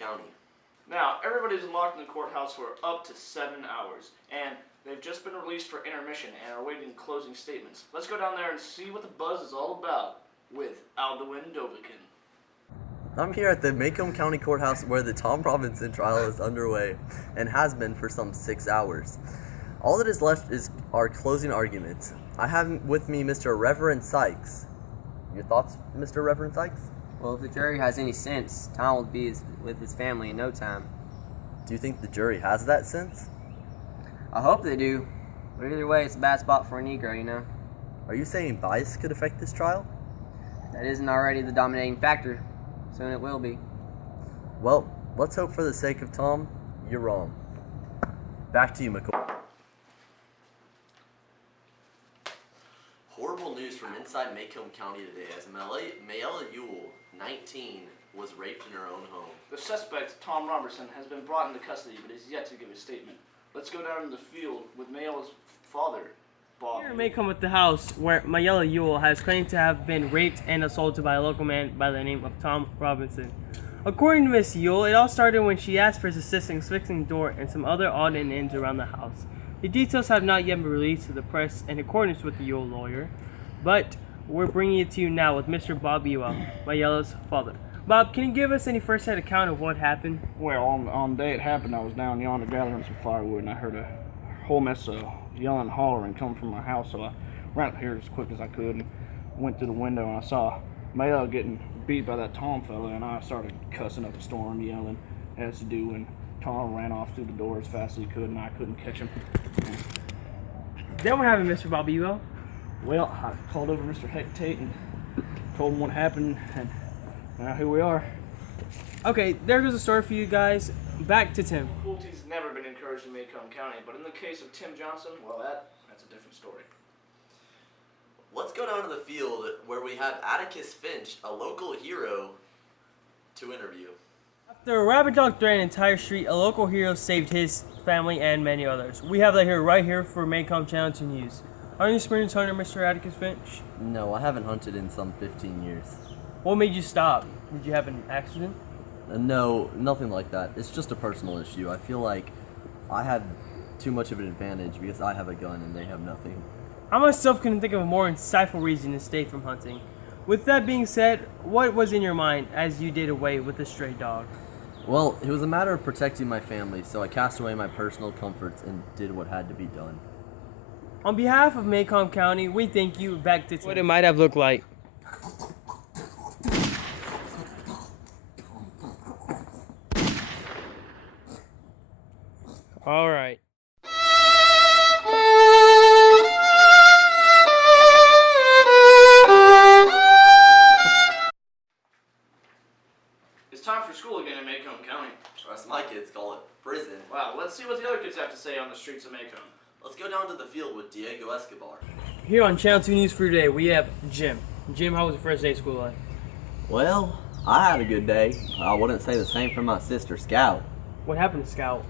County. Now, everybody's locked in the courthouse for up to 7 hours, and they've just been released for intermission and are awaiting closing statements. Let's go down there and see what the buzz is all about with Alduin Dovahkiin. I'm here at the Macomb County Courthouse where the Tom Robinson trial is underway and has been for some 6 hours. All that is left is our closing arguments. I have with me Mr. Reverend Sykes. Your thoughts, Mr. Reverend Sykes? Well, if the jury has any sense, Tom will be with his family in no time. Do you think the jury has that sense? I hope they do. But either way, it's a bad spot for a Negro, you know. Are you saying bias could affect this trial? That isn't already the dominating factor. Soon it will be. Well, let's hope for the sake of Tom, you're wrong. Back to you, McCoy. Horrible news from inside Macomb County today as Mayella Ewell, 19, was raped in her own home. The suspect, Tom Robertson, has been brought into custody but is yet to give a statement. Let's go down to the field with Mayella's father, Bob. Here in Macomb at the house where Mayella Ewell has claimed to have been raped and assaulted by a local man by the name of Tom Robinson. According to Miss Ewell, it all started when she asked for his assistance fixing the door and some other odd and ends around the house. The details have not yet been released to the press in accordance with the Ewell lawyer, but we're bringing it to you now with Mr. Bob Ewell, Mayella's father. Bob, can you give us any first-hand account of what happened? Well, on the day it happened, I was down yonder gathering some firewood, and I heard a whole mess of yelling and hollering coming from my house, so I ran up here as quick as I could and went through the window, and I saw Mayella getting beat by that Tom fella, and I started cussing up a storm, yelling as to do, and Tom ran off through the door as fast as he could, and I couldn't catch him. Then we're having Mr. Bob Ewell. Well, I called over Mr. Heck Tate and told him what happened, and now here we are. Okay, there goes the story for you guys. Back to Tim. Cruelty's never been encouraged in Macomb County, but in the case of Tim Johnson, well, that's a different story. Let's go down to the field where we have Atticus Finch, a local hero, to interview. After a rabid dog threatened an entire street, a local hero saved his family and many others. We have that here right here for Macomb Channel 2 News. Are you an experienced hunter, Mr. Atticus Finch? No, I haven't hunted in some 15 years. What made you stop? Did you have an accident? No, nothing like that. It's just a personal issue. I feel like I had too much of an advantage because I have a gun and they have nothing. I myself couldn't think of a more insightful reason to stay from hunting. With that being said, what was in your mind as you did away with the stray dog? Well, it was a matter of protecting my family, so I cast away my personal comforts and did what had to be done. On behalf of Macomb County, we thank you. Back to what it might have looked like. All right. It's time for school again in Macomb County. Or as my kids call it, prison. Wow, let's see what the other kids have to say on the streets of Macomb. Let's go down to the field with Diego Escobar. Here on Channel 2 News for today, we have Jim. Jim, how was your first day of school like? Well, I had a good day. I wouldn't say the same for my sister, Scout. What happened to Scout?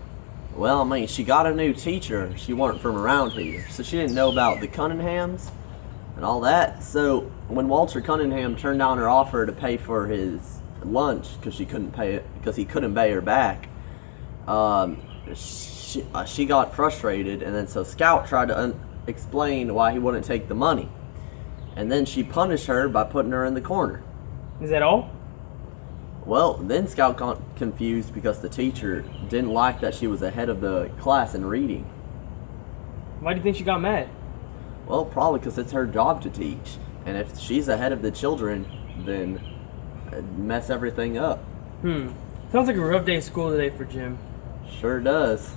Well, I mean, she got a new teacher. She weren't from around here, so she didn't know about the Cunninghams and all that. So when Walter Cunningham turned down her offer to pay for his lunch because he couldn't pay her back, she got frustrated, and then so Scout tried to explain why he wouldn't take the money, and then she punished her by putting her in the corner. Is that all? Well, then Scout got confused because the teacher didn't like that she was ahead of the class in reading. Why do you think she got mad? Well, probably because it's her job to teach, and if she's ahead of the children, then it'd mess everything up. Sounds like a rough day of school today for Jim. Sure does.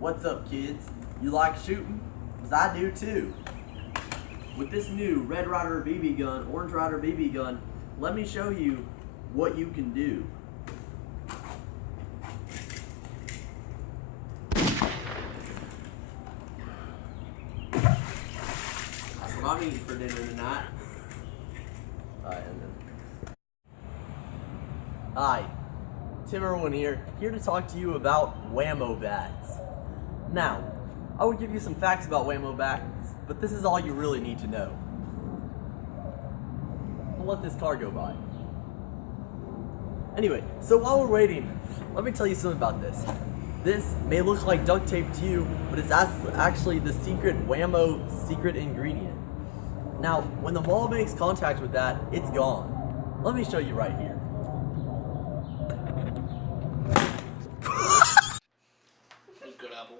What's up, kids? You like shooting? 'Cause I do too. With this new Red Ryder BB gun, Orange Ryder BB gun, let me show you what you can do. That's what I'm eating for dinner tonight. Hi, Tim Irwin here to talk to you about Whammo bats. Now, I will give you some facts about Whammo bats but this is all you really need to know. I'll let this car go by. Anyway, so while we're waiting, let me tell you something about this. This may look like duct tape to you, but it's actually the secret Whammo secret ingredient. Now, when the ball makes contact with that, it's gone. Let me show you right here. Good apple.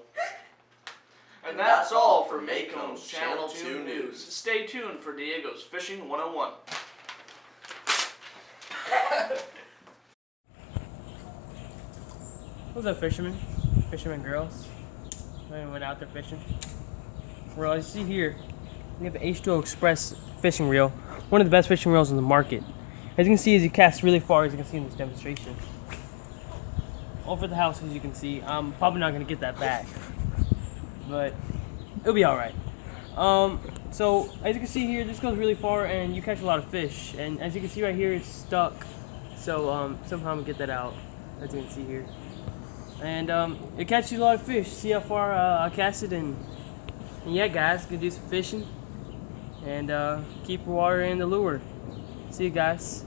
And that's all for Macomb's Channel 2 News. Stay tuned for Diego's Fishing 101. What's up, fishermen? Fishermen girls? I went out there fishing. Well, as you see here, we have the H2O Express fishing reel. One of the best fishing reels on the market. As you can see, as you cast really far, as you can see in this demonstration. Over the house, as you can see, I'm probably not going to get that back. But it'll be alright. So, as you can see here, this goes really far and you catch a lot of fish. And as you can see right here, it's stuck. So, somehow I'm going to get that out, as you can see here. And it catches a lot of fish. See how far I cast it, and yeah, guys, gonna do some fishing and keep water in the lure. See you guys.